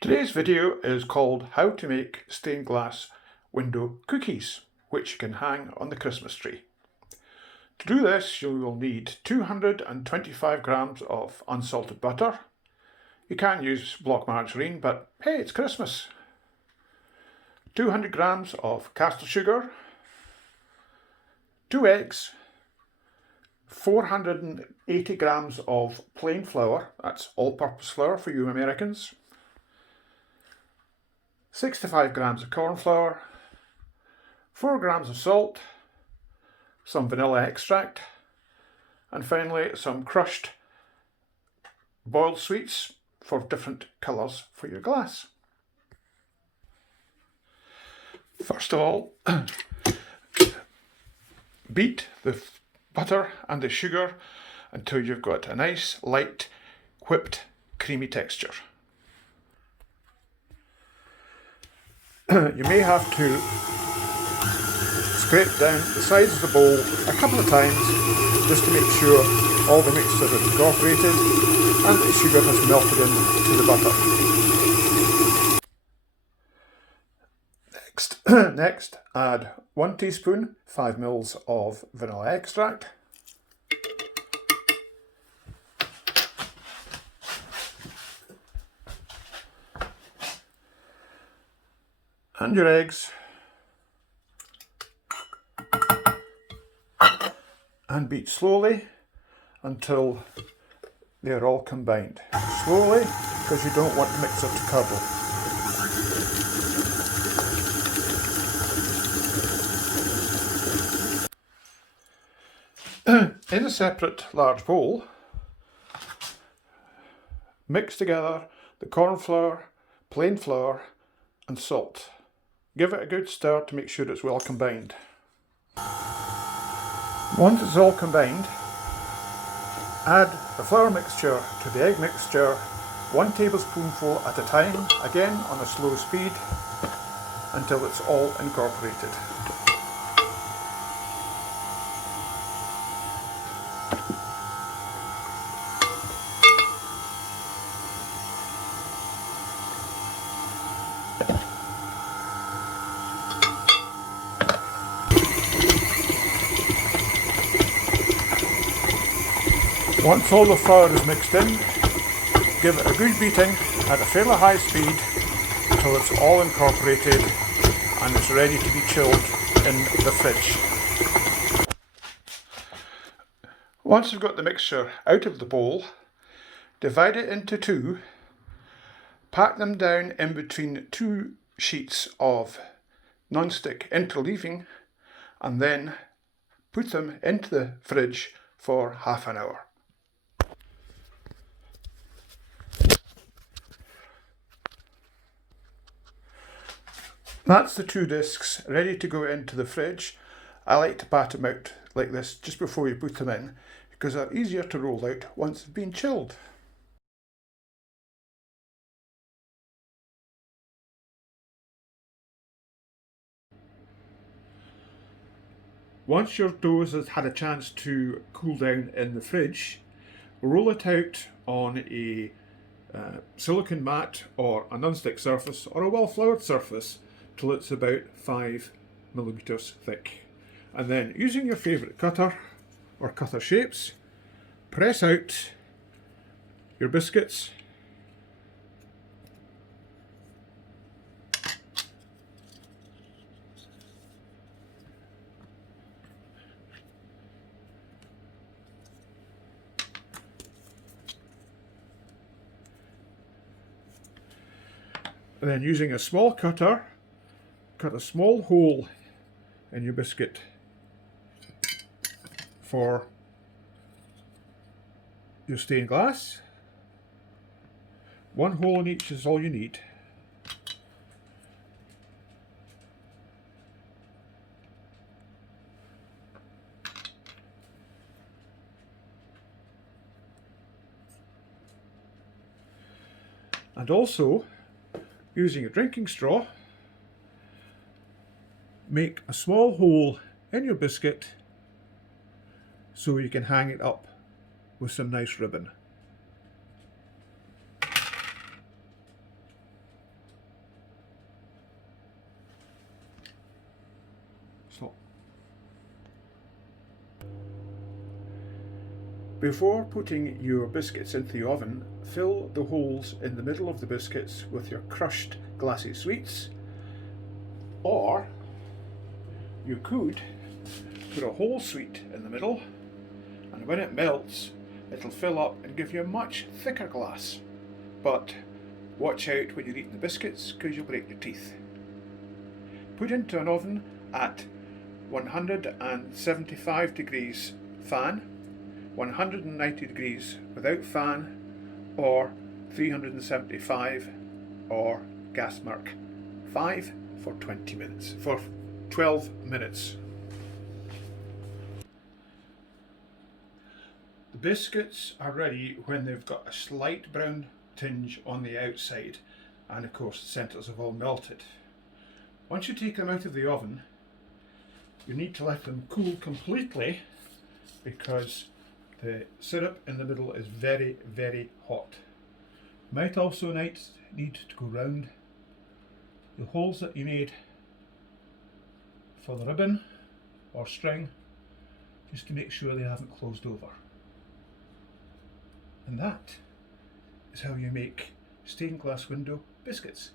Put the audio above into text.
Today's video is called How to Make Stained Glass Window Cookies, which you can hang on the Christmas tree. To do this, you will need 225 grams of unsalted butter. You can use block margarine, but hey, it's Christmas. 200 grams of caster sugar, 2 eggs, 480 grams of plain flour, that's all-purpose flour for you Americans, 65 grams of corn flour, 4 grams of salt, some vanilla extract, and finally some crushed boiled sweets for different colours for your glass. First of all, beat the butter and the sugar until you've got a nice light whipped creamy texture. You may have to scrape down the sides of the bowl a couple of times just to make sure all the mixture is incorporated and the sugar has melted into the butter. Next, add 1 teaspoon, 5 ml of vanilla extract. And your eggs, and beat slowly until they're all combined. Slowly, because you don't want the mixer to curdle. In a separate large bowl, mix together the corn flour, plain flour and salt. Give it a good stir to make sure it's well combined. Once it's all combined, add the flour mixture to the egg mixture, 1 tablespoonful at a time, again on a slow speed, until it's all incorporated. Once all the flour is mixed in, give it a good beating at a fairly high speed until it's all incorporated and it's ready to be chilled in the fridge. Once you've got the mixture out of the bowl, divide it into 2, pack them down in between 2 sheets of non-stick interleaving, and then put them into the fridge for half an hour. That's the 2 discs ready to go into the fridge. I like to pat them out like this just before you put them in because they're easier to roll out once they've been chilled. Once your dough has had a chance to cool down in the fridge, roll it out on a silicone mat or a non-stick surface or a well-floured surface till it's about 5 millimeters thick. And then using your favourite cutter or cutter shapes, press out your biscuits and then using a small cutter, cut a small hole in your biscuit for your stained glass. 1 hole in each is all you need. And also, using a drinking straw, make a small hole in your biscuit so you can hang it up with some nice ribbon. So, before putting your biscuits into the oven, fill the holes in the middle of the biscuits with your crushed glassy sweets, or you could put a whole sweet in the middle, and when it melts it'll fill up and give you a much thicker glass. But watch out when you're eating the biscuits, because you'll break your teeth. Put into an oven at 175 degrees fan, 190 degrees without fan, or 375 or gas mark 5 for 20 minutes, for 12 minutes. The biscuits are ready when they've got a slight brown tinge on the outside, and of course the centres have all melted. Once you take them out of the oven, you need to let them cool completely, because the syrup in the middle is very, very hot. Might also need to go round the holes that you made for the ribbon or string, just to make sure they haven't closed over. And that is how you make stained glass window biscuits.